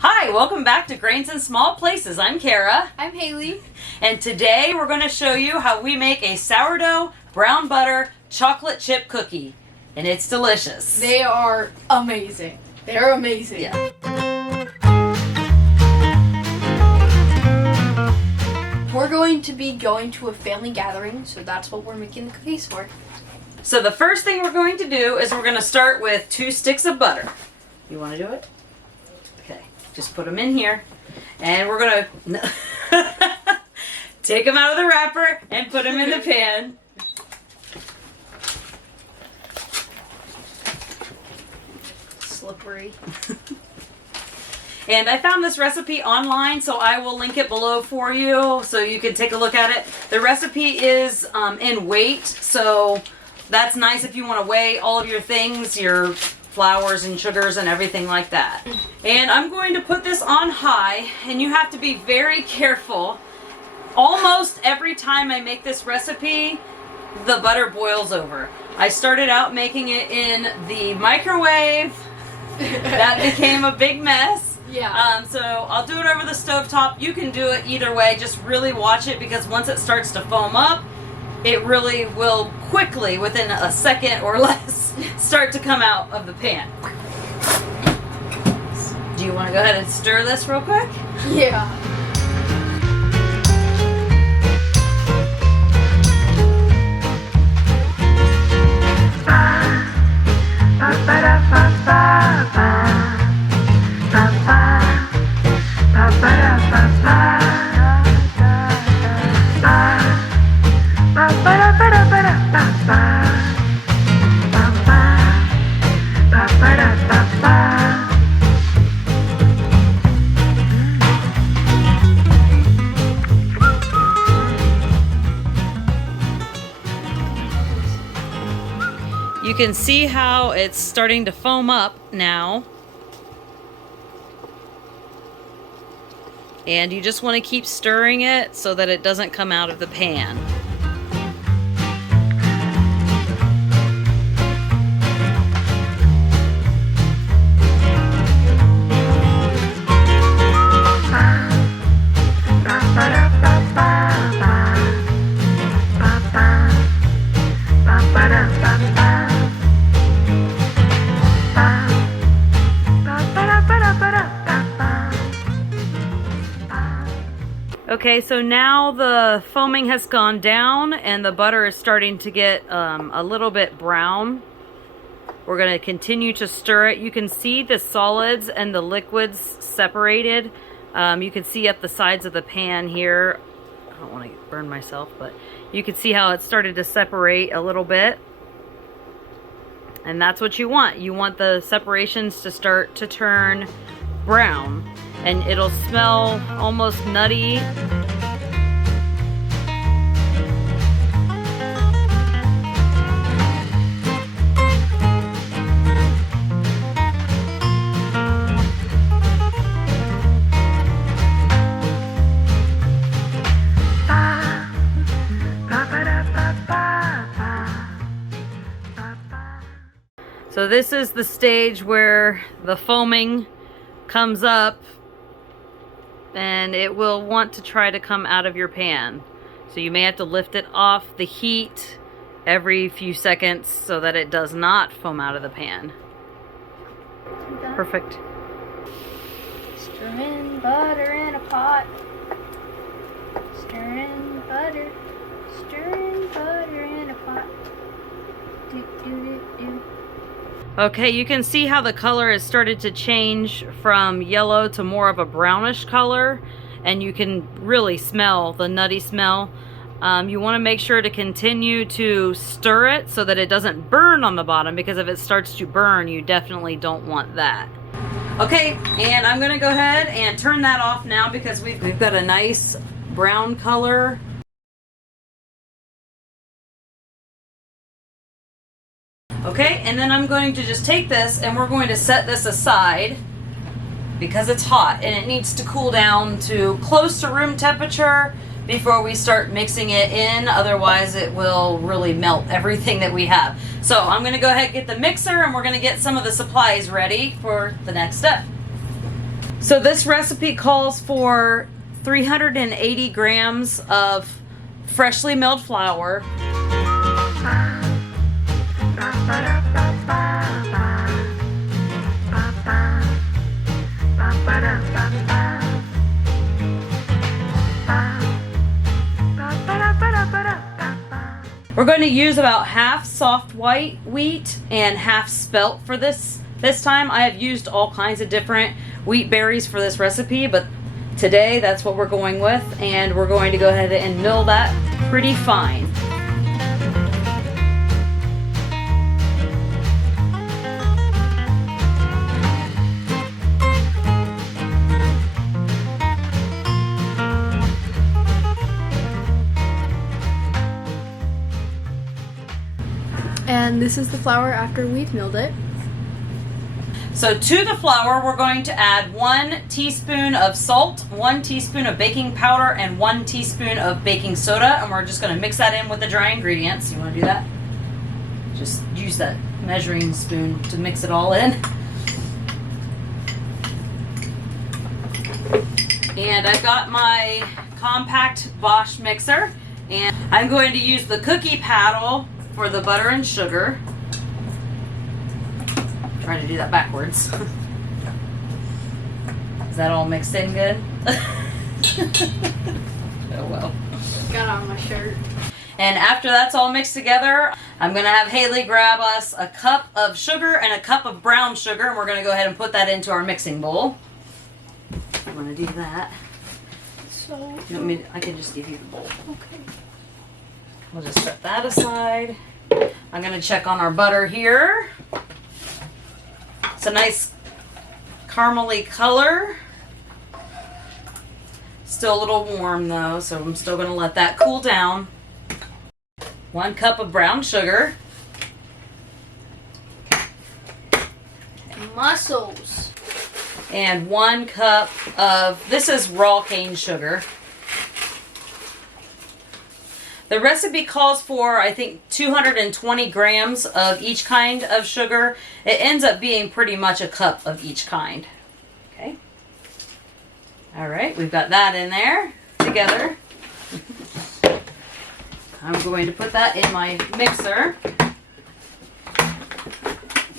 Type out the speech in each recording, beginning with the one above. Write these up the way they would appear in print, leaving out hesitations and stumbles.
Hi, welcome back to Grains in Small Places. I'm Kara. I'm Haley. And today we're going to show you how we make a sourdough brown butter chocolate chip cookie. And it's delicious. They are amazing. They're amazing. Yeah. We're going to be going to a family gathering, so that's what we're making the cookies for. So the first thing we're going to do is we're going to start with 2 sticks of butter. You want to do it? Okay. Just put them in here. And we're going to take them out of the wrapper and put them in the pan. Slippery. And I found this recipe online, so I will link it below for you so you can take a look at it. The recipe is in weight, so that's nice if you want to weigh all of your things, your flours and sugars and everything like that. And I'm going to put this on high, and you have to be very careful. Almost every time I make this recipe, the butter boils over. I started out making it in the microwave. That became a big mess. Yeah. So I'll do it over the stovetop. You can do it either way. Just really watch it, because once it starts to foam up, it really will quickly, within a second or less, start to come out of the pan. Do you want to go ahead and stir this real quick? Yeah. You can see how it's starting to foam up now. And you just want to keep stirring it so that it doesn't come out of the pan. Okay, so now the foaming has gone down and the butter is starting to get a little bit brown. We're going to continue to stir it. You can see the solids and the liquids separated. You can see up the sides of the pan here. I don't want to burn myself, but you can see how it started to separate a little bit. And that's what you want. You want the separations to start to turn brown. And it'll smell almost nutty. So this is the stage where the foaming comes up, and it will want to try to come out of your pan. So you may have to lift it off the heat every few seconds so that it does not foam out of the pan. Perfect. Stirring butter in a pot. Stirring butter. Stirring butter in a pot. Do, do, do, do. Okay, you can see how the color has started to change from yellow to more of a brownish color, and you can really smell the nutty smell. You want to make sure to continue to stir it so that it doesn't burn on the bottom, because if it starts to burn, you definitely don't want that. Okay, and I'm going to go ahead and turn that off now, because we've got a nice brown color. Okay, and then I'm going to just take this and we're going to set this aside because it's hot and it needs to cool down to close to room temperature before we start mixing it in. Otherwise it will really melt everything that we have. So I'm going to go ahead and get the mixer, and we're going to get some of the supplies ready for the next step. So this recipe calls for 380 grams of freshly milled flour. We're going to use about half soft white wheat and half spelt for this time. I have used all kinds of different wheat berries for this recipe, but today that's what we're going with, and we're going to go ahead and mill that pretty fine. And this is the flour after we've milled it. So to the flour, we're going to add 1 teaspoon of salt, 1 teaspoon of baking powder, and 1 teaspoon of baking soda. And we're just going to mix that in with the dry ingredients. You want to do that? Just use that measuring spoon to mix it all in. And I've got my compact Bosch mixer. And I'm going to use the cookie paddle for the butter and sugar. Trying to do that backwards. Is that all mixed in good? Oh well. Got on my shirt. And after that's all mixed together, I'm gonna have Haley grab us a cup of sugar and a cup of brown sugar, and we're gonna go ahead and put that into our mixing bowl. I'm gonna do that. So You want me? I can just give you the bowl. okay. We'll just set that aside. I'm gonna check on our butter here. It's a nice caramely color. Still a little warm though, so I'm still gonna let that cool down. 1 cup of brown sugar. Mussels. And 1 cup of, this is raw cane sugar. The recipe calls for, I think, 220 grams of each kind of sugar. It ends up being pretty much a cup of each kind. Okay. All right, we've got that in there together. I'm going to put that in my mixer.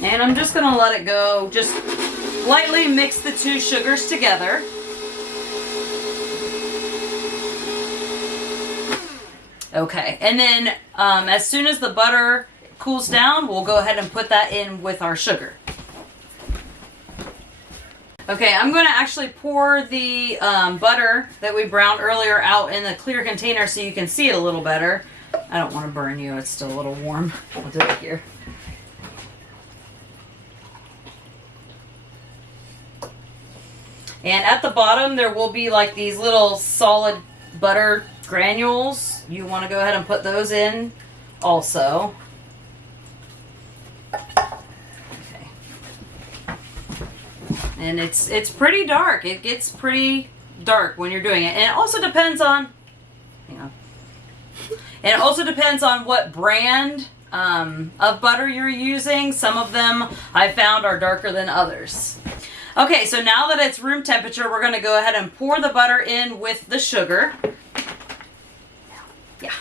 And I'm just going to let it go. Just lightly mix the 2 sugars together. Okay, and then as soon as the butter cools down, we'll go ahead and put that in with our sugar. Okay, I'm going to actually pour the butter that we browned earlier out in the clear container so you can see it a little better. I don't want to burn you, it's still a little warm. I'll do it here. And at the bottom there will be like these little solid butter granules. You want to go ahead and put those in also. Okay. And it's pretty dark. It gets pretty dark when you're doing it. And it also depends on, hang on. And it also depends on what brand of butter you're using. Some of them I found are darker than others. Okay, so now that it's room temperature, we're going to go ahead and pour the butter in with the sugar. Yeah.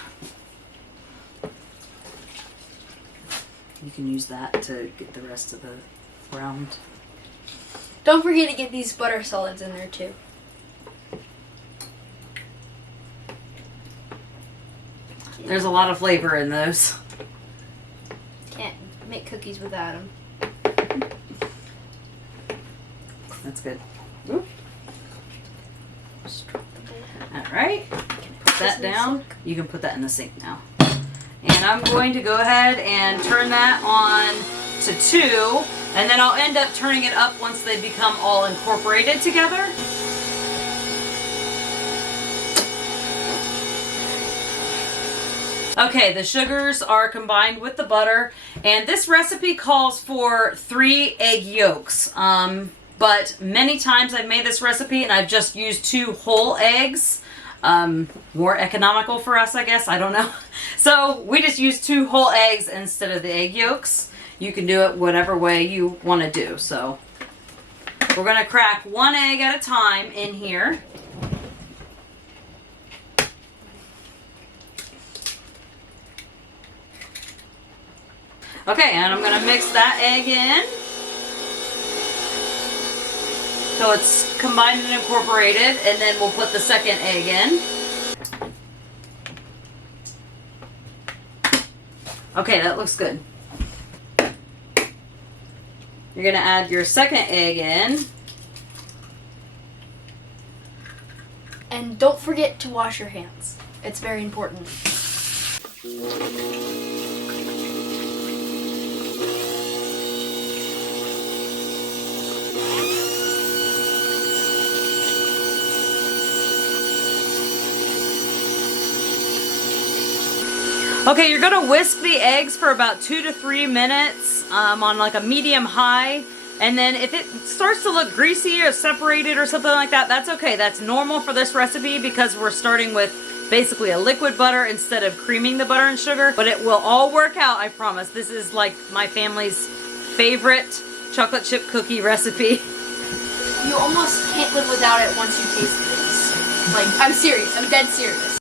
You can use that to get the rest of the browned. Don't forget to get these butter solids in there too. There's a lot of flavor in those. Can't make cookies without them. That's good. Oop. All right. Put that down. You can put that in the sink now. And I'm going to go ahead and turn that on to 2, and then I'll end up turning it up once they become all incorporated together. Okay, the sugars are combined with the butter, and this recipe calls for 3 egg yolks. But many times I've made this recipe and I've just used 2 whole eggs. More economical for us, I guess. I don't know. So we just use 2 whole eggs instead of the egg yolks. You can do it whatever way you want to do. So We're going to crack 1 egg at a time in here. Okay, and I'm going to mix that egg in. So it's combined and incorporated, and then we'll put the second egg in. Okay, that looks good. You're going to add your second egg in. And don't forget to wash your hands. It's very important. Okay, you're gonna whisk the eggs for about 2 to 3 minutes on like a medium high. And then if it starts to look greasy or separated or something like that, that's okay. That's normal for this recipe because we're starting with basically a liquid butter instead of creaming the butter and sugar. But it will all work out, I promise. This is like my family's favorite chocolate chip cookie recipe. You almost can't live without it once you taste this. Like, I'm serious. I'm dead serious.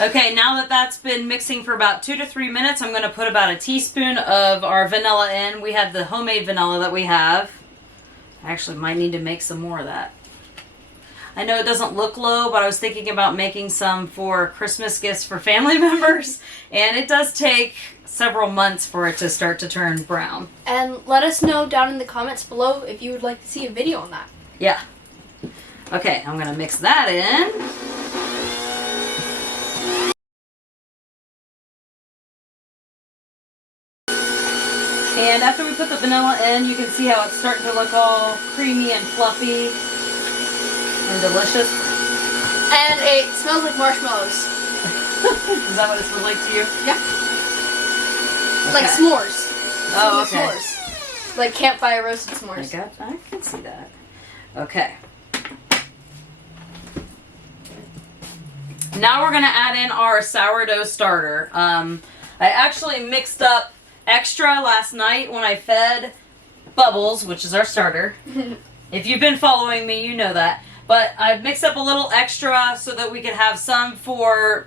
Okay, now that that's been mixing for about 2 to 3 minutes, I'm going to put about a teaspoon of our vanilla in. We have the homemade vanilla that we have. I actually might need to make some more of that. I know it doesn't look low, but I was thinking about making some for Christmas gifts for family members. And it does take several months for it to start to turn brown. And let us know down in the comments below if you would like to see a video on that. Yeah. Okay, I'm going to mix that in. And after we put the vanilla in, you can see how it's starting to look all creamy and fluffy and delicious. And it smells like marshmallows. Is that what it smells like to you? Yeah. Okay. Like s'mores. Oh, okay. S'mores. Like campfire roasted s'mores. I can see that. Okay. Now we're going to add in our sourdough starter. I actually mixed up extra last night when I fed Bubbles, which is our starter. If you've been following me, you know that. But I've mixed up a little extra so that we could have some for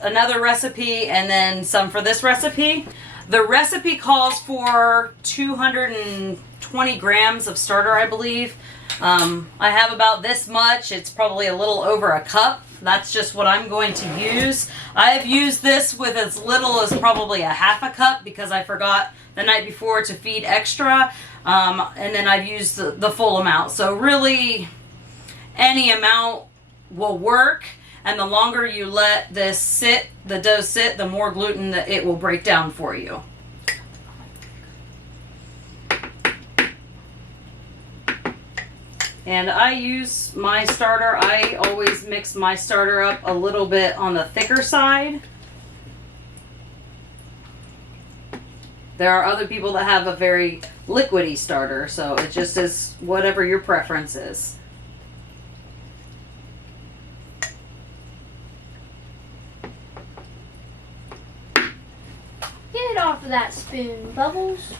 another recipe and then some for this recipe. The recipe calls for 220 grams of starter, I believe. I have about this much. It's probably a little over a cup. That's just what I'm going to use. I've used this with as little as probably a half a cup because I forgot the night before to feed extra. And then I've used the full amount. So really, any amount will work. And the longer you let this sit, the dough sit, the more gluten that it will break down for you. And I use my starter. I always mix my starter up a little bit on the thicker side. There are other people that have a very liquidy starter, so it just is whatever your preference is. Get off of that spoon, Bubbles.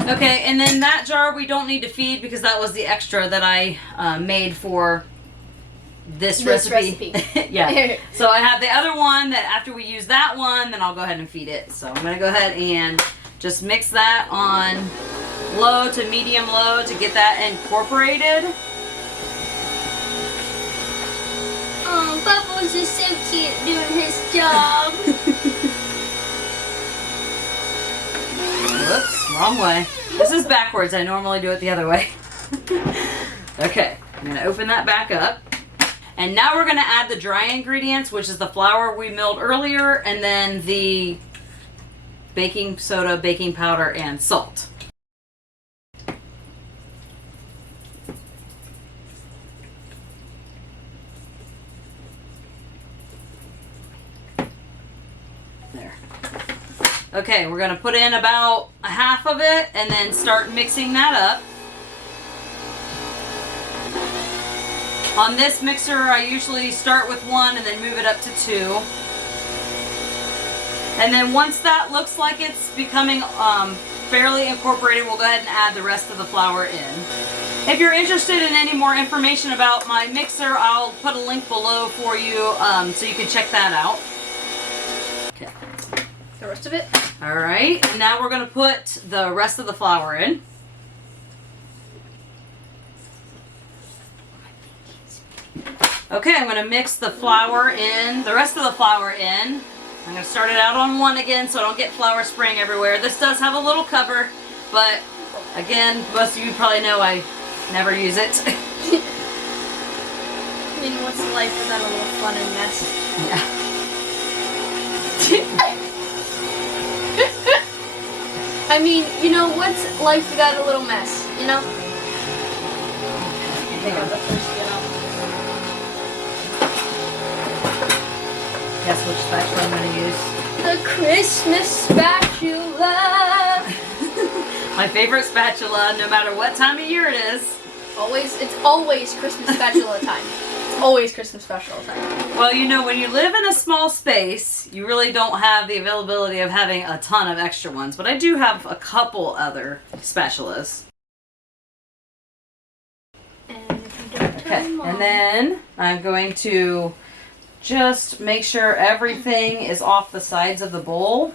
Okay, and then that jar we don't need to feed because that was the extra that I made for this recipe. Yeah. So I have the other one that after we use that one, then I'll go ahead and feed it. So I'm going to go ahead and just mix that on low to medium low to get that incorporated. Oh, Bubbles is so cute doing his job. Whoops, wrong way. This is backwards. I normally do it the other way. Okay, I'm going to open that back up. And now we're going to add the dry ingredients, which is the flour we milled earlier, and then the baking soda, baking powder, and salt. There. Okay, we're going to put in about a half of it and then start mixing that up. On this mixer, I usually start with 1 and then move it up to 2. And then once that looks like it's becoming fairly incorporated, we'll go ahead and add the rest of the flour in. If you're interested in any more information about my mixer, I'll put a link below for you so you can check that out. Okay. The rest of it? Alright, and now we're going to put the rest of the flour in. Okay, I'm going to mix the flour in, the rest of the flour in. I'm going to start it out on 1 again so I don't get flour spraying everywhere. This does have a little cover, but again, most of you probably know I never use it. I mean, what's life without a little fun and mess? Yeah. I mean, you know, what's life without a little mess, you know? Take out the first skin off. Guess which spatula I'm going to use? The Christmas spatula! My favorite spatula, no matter what time of year it is. It's always Christmas spatula time. It's always Christmas spatula time. Well, you know, when you live in a small space, you really don't have the availability of having a ton of extra ones. But I do have a couple other spatulas. Okay, and then I'm going to just make sure everything is off the sides of the bowl.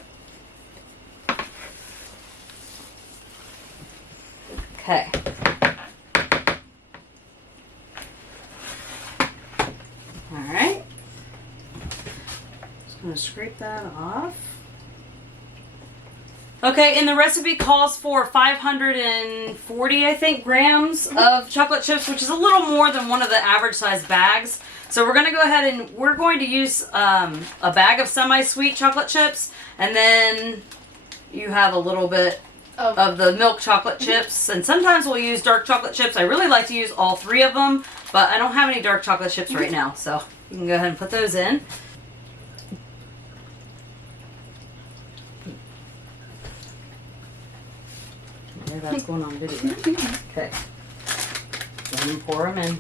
Okay. Alright. Just going to scrape that off. Okay, and the recipe calls for 540, I think, grams of chocolate chips, which is a little more than one of the average size bags. So we're going to go ahead and we're going to use a bag of semi-sweet chocolate chips, and then you have a little bit of the milk chocolate chips, and sometimes we'll use dark chocolate chips. I really like to use all 3 of them, but I don't have any dark chocolate chips right now, so you can go ahead and put those in. That's going on video. Okay. Then pour them in.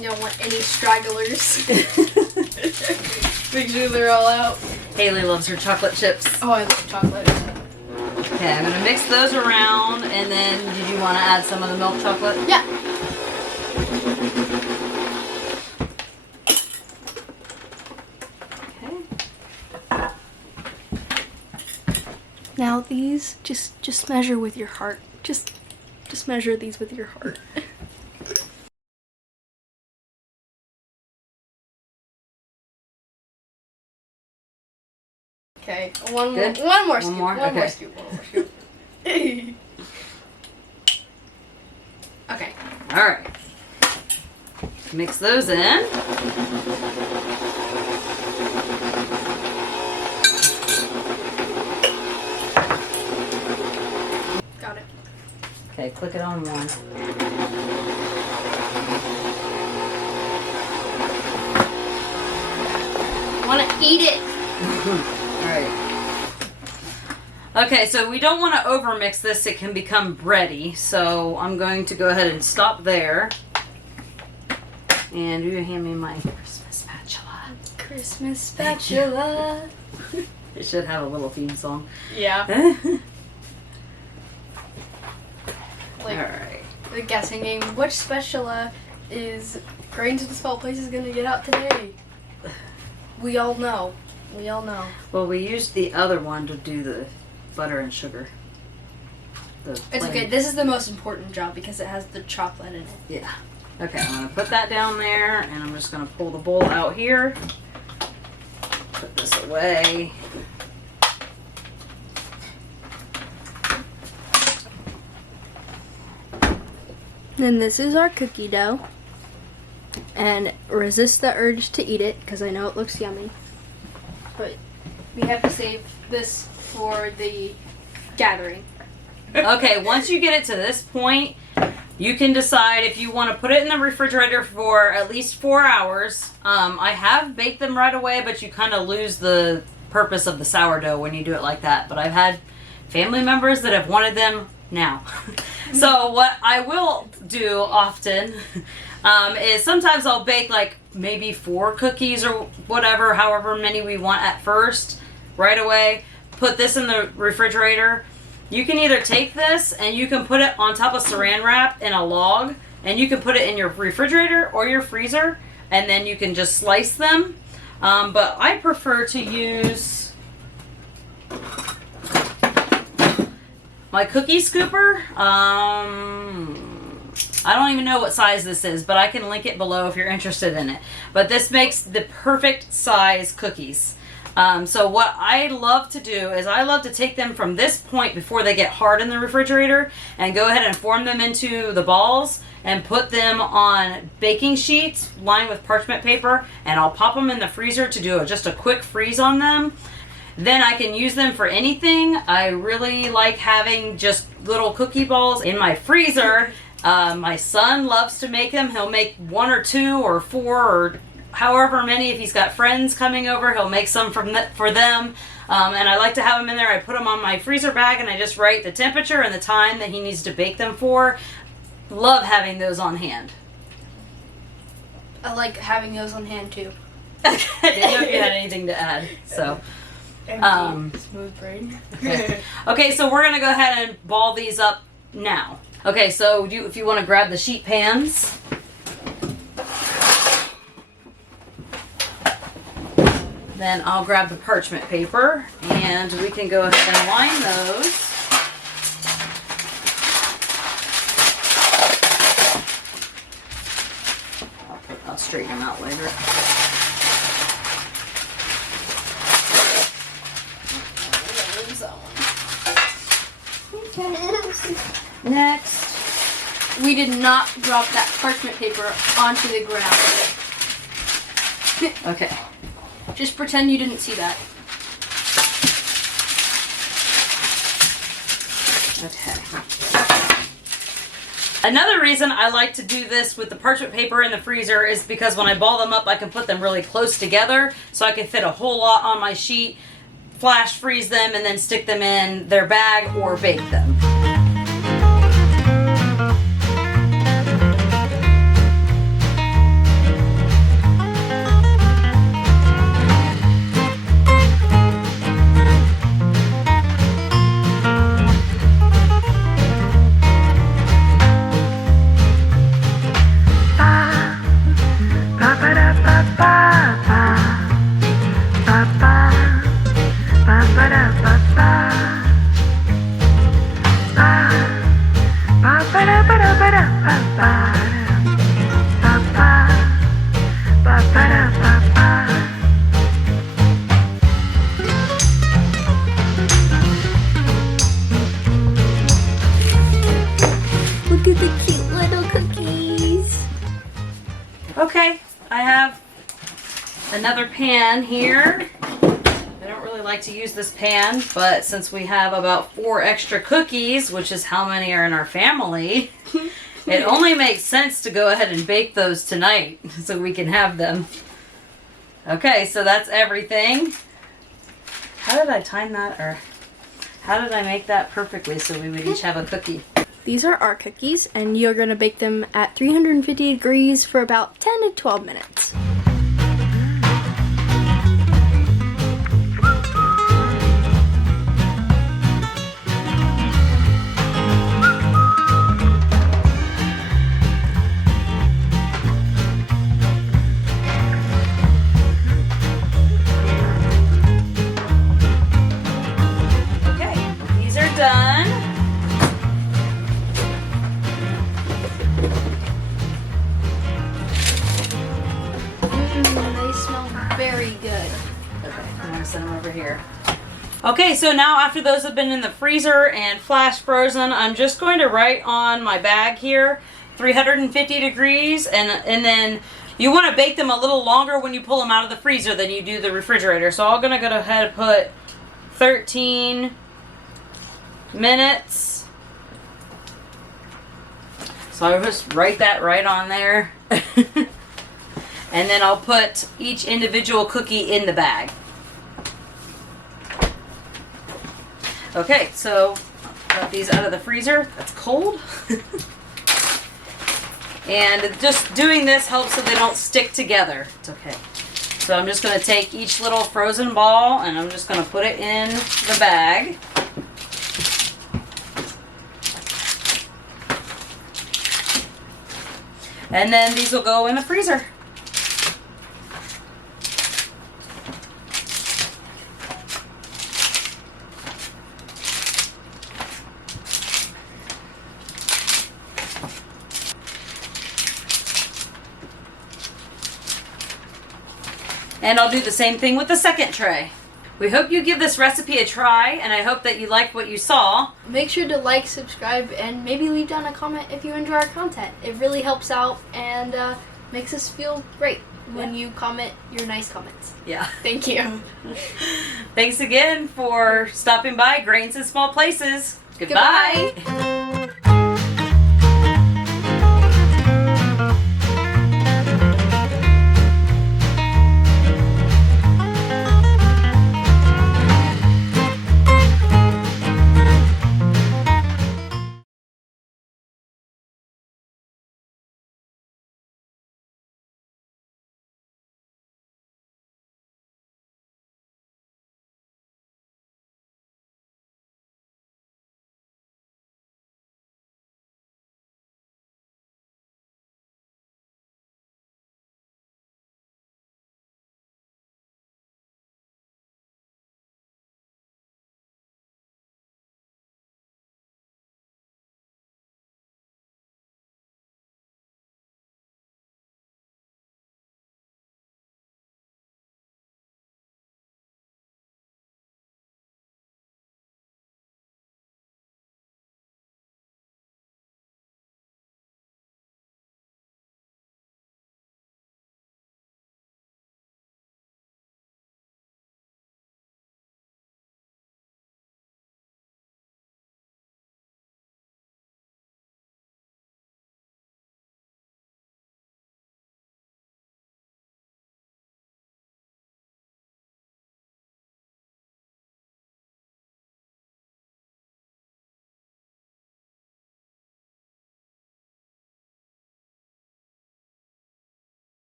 You don't want any stragglers. Make sure they're all out. Haley loves her chocolate chips. Oh, I love chocolate. Okay, I'm going to mix those around, and then did you want to add some of the milk chocolate? Yeah. Okay. Now these, just measure with your heart. Just measure these with your heart. Okay, one more scoop. One more scoop. Okay. All right. Mix those in. Got it. Okay, click it on 1. I want to eat it. Alright. Okay, so we don't want to overmix this. It can become bready. So I'm going to go ahead and stop there. And you hand me my Christmas spatula. Christmas spatula. It should have a little theme song. Yeah. Alright. The guessing game. Which spatula is Grains of the Spelt Place is going to get out today? We all know. We all know. Well, we used the other one to do the butter and sugar. It's okay. This is the most important job because it has the chocolate in it. Yeah. Okay, I'm going to put that down there, and I'm just going to pull the bowl out here. Put this away. Then this is our cookie dough. And resist the urge to eat it because I know it looks yummy. But we have to save this for the gathering. Okay, once you get it to this point, You can decide if you want to put it in the refrigerator for at least 4 hours. I have baked them right away, but you kind of lose the purpose of the sourdough when you do it like that. But I've had family members that have wanted them now. So what I will do often is sometimes I'll bake like maybe 4 cookies or whatever, however many we want at first, right away. Put this in the refrigerator. You can either take this and you can put it on top of saran wrap in a log, and you can put it in your refrigerator or your freezer, and then you can just slice them. But I prefer to use my cookie scooper. I don't even know what size this is, but I can link it below if you're interested in it. But this makes the perfect size cookies. So what I love to do is I love to take them from this point before they get hard in the refrigerator and go ahead and form them into the balls and put them on baking sheets lined with parchment paper, and I'll pop them in the freezer to do just a quick freeze on them. Then I can use them for anything. I really like having just little cookie balls in my freezer. My son loves to make them. He'll make 1 or 2 or 4 or however many. If he's got friends coming over, he'll make some for them. And I like to have them in there. I put them on my freezer bag and I just write the temperature and the time that he needs to bake them for. Love having those on hand. I like having those on hand too. I didn't know if you had anything to add. So, smooth brain. okay, so we're gonna go ahead and ball these up now. Okay, so if you want to grab the sheet pans. Then I'll grab the parchment paper and we can go ahead and line those. I'll straighten them out later. Next, we did not drop that parchment paper onto the ground. Okay. Just pretend you didn't see that. Okay. Another reason I like to do this with the parchment paper in the freezer is because when I ball them up, I can put them really close together, so I can fit a whole lot on my sheet, flash freeze them, and then stick them in their bag or bake them. Look at the cute little cookies. Okay, I have another pan here. I don't really like to use this pan, but since we have about 4 extra cookies, which is how many are in our family, it only makes sense to go ahead and bake those tonight so we can have them. Okay, so that's everything. How did I time that, or how did I make that perfectly so we would each have a cookie? These are our cookies, and you're going to bake them at 350 degrees for about 10 to 12 minutes. Okay, these are done. They smell very good. Okay, I'm gonna send them over here. Okay, so now after those have been in the freezer and flash frozen, I'm just going to write on my bag here 350 degrees, and then you want to bake them a little longer when you pull them out of the freezer than you do the refrigerator. So I'm gonna go ahead and put 13 minutes. So So I'll just write that right on there. And then I'll put each individual cookie in the bag. Okay, so got these out of the freezer. That's cold. And just doing this helps so they don't stick together. It's okay. So I'm just going to take each little frozen ball and I'm just going to put it in the bag. And then these will go in the freezer. And I'll do the same thing with the second tray. We hope you give this recipe a try, and I hope that you liked what you saw. Make sure to like, subscribe, and maybe leave down a comment if you enjoy our content. It really helps out and makes us feel great when you comment your nice comments. Yeah. Thank you. Thanks again for stopping by Grains in Small Places. Goodbye. Goodbye.